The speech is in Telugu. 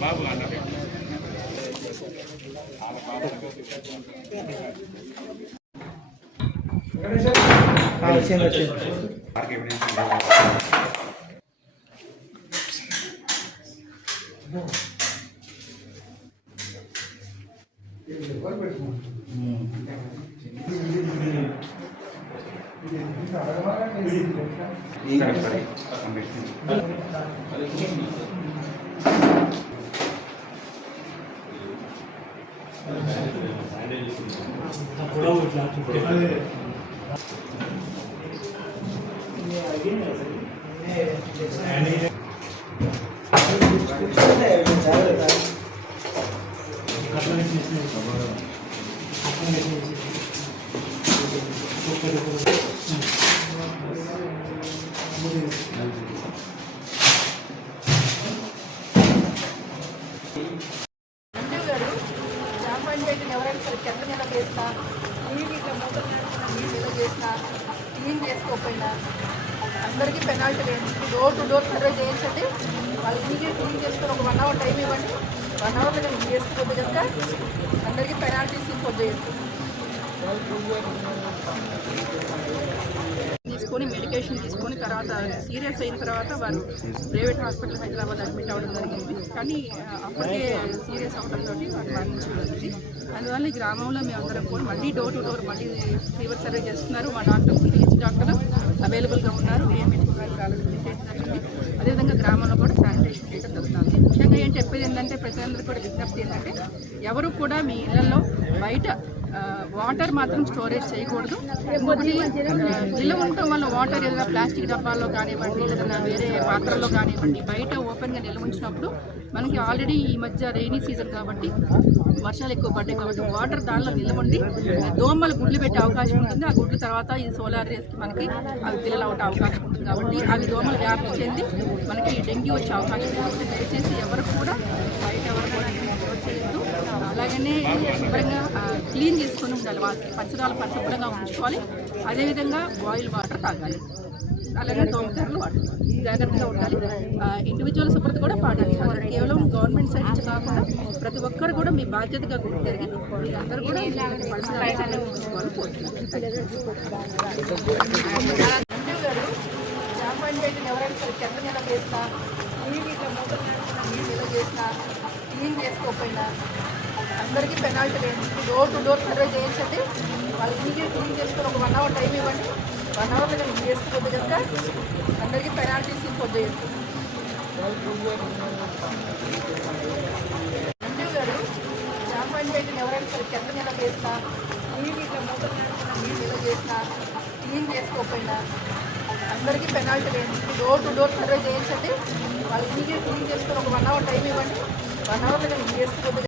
బాబు అన్న ఎవరైనా సరే చెత్త నెల చేసినా నీళ్ళు ఇట్లా మూతలు నడుస్తున్నా నీళ్ళు నిల్వ చేసినా క్లీన్ చేసుకోకపోయినా అందరికీ పెనాల్టీ లేదు. డోర్ టు డోర్ సర్వే చేయించండి. వాళ్ళు నీట్గా క్లీన్ చేసుకొని ఒక 1 అవర్ టైం ఇవ్వండి. 1 అవర్లో నేను చేసుకోకపోతే కనుక అందరికీ పెనాల్టీస్ ఇంపోజ్ చేయొచ్చు. తీసుకొని మెడికేషన్ తీసుకొని తర్వాత సీరియస్ అయిన తర్వాత వారు ప్రైవేట్ హాస్పిటల్ హైదరాబాద్ అడ్మిట్ అవ్వడం జరిగింది. కానీ అప్పటికే సీరియస్ అవడంతో వారు మరణించబడింది. అందువల్ల ఈ గ్రామంలో మేము అందరం కూడా మళ్ళీ డోర్ టు డోర్ మళ్ళీ ఫీవర్ సర్వే చేస్తున్నారు. మా డాక్టర్స్ పిహెచ్ డాక్టర్ అవైలబుల్గా ఉన్నారు. మెడికల్ కాలేజ్ జరిగింది. అదేవిధంగా గ్రామంలో కూడా శానిటేషన్ చేయడం జరుగుతుంది. ముఖ్యంగా ఏం చెప్పేది ఏంటంటే ప్రజలందరూ కూడా విజ్ఞప్తి ఏంటంటే ఎవరు కూడా మీ ఇళ్లలో బయట వాటర్ మాత్రం స్టోరేజ్ చేయకూడదు. ఇంకొకటి నిల్వ ఉండటం వల్ల వాటర్ ఏదైనా ప్లాస్టిక్ డబ్బాల్లో కానివ్వండి ఏదైనా వేరే పాత్రల్లో కానివ్వండి బయట ఓపెన్గా నిల్వ ఉంచినప్పుడు మనకి ఆల్రెడీ ఈ మధ్య రెయినీ సీజన్ కాబట్టి వర్షాలు ఎక్కువ పడ్డాయి కాబట్టి వాటర్ దానిలో నిల్వ ఉండి దోమలు గుడ్లు పెట్టే అవకాశం ఉంటుంది. ఆ గుడ్ల తర్వాత ఈ సోలార్ రేస్కి మనకి అవి పిల్లలు అవటం అవకాశం ఉంటుంది కాబట్టి అవి దోమలు వ్యాప్తి చెంది మనకి డెంగ్యూ వచ్చే అవకాశం ఉంటుంది. దయచేసి ఎవరు కూడా బయట ఎవరు కూడా చేయొద్దు. అలాగనే శుభ్రంగా క్లీన్ చేసుకొని ఉండాలి. పరిసరాలు పరిశుభ్రంగా ఉంచుకోవాలి. అదేవిధంగా బాయిల్ వాటర్ తాగాలి. అలాగే దోమతెరలు వాడాలి. జాగ్రత్తగా ఉండాలి. ఇండివిజువల్ శుభ్రత కూడా పాడాలి. కేవలం గవర్నమెంట్ సైడ్ నుంచి కాకుండా ప్రతి ఒక్కరు కూడా మీ బాధ్యతగా గుర్తిరిగి మీరందరూ కూడా పరిసరాలు ఉంచుకోవాలని కోరుతున్నాను. ఎవరైనా సరే చెత్త నిల్వ చేసినా నీళ్ళు ఇట్లా మూతలు నడుస్తున్నా నీళ్ళు నిల్వ చేసినా క్లీన్ చేసుకోకపోయినా అందరికీ పెనాల్టీ లేదు. డోర్ టు డోర్ సర్వే చేయించండి. వాళ్ళు నీట్గా క్లీన్ చేసుకొని ఒక 1 అవర్ టైం ఇవ్వండి. 1 అవర్లో నేను చేసుకోకపోతే కనుక అందరికీ పెనాల్టీస్ ఇంపోజ్ చేయొచ్చు. గారు జాంపండి ఎవరైనా సరే చెత్త నిల్వ చేసినా నీళ్ళు ఇట్లా మూతలు నడుస్తున్నా నీళ్ళు నిల్వ చేసినా క్లీన్ చేసుకోకపోయినా అందరికీ పెనాల్టీ లేదు. డోర్ టు డోర్ సర్వే చేయించండి. వాళ్ళు నీట్గా క్లీన్ చేసుకొని ఒక 1 అవర్ టైం ఇవ్వండి. 1 అవర్లో నేను చేసుకోకపోతే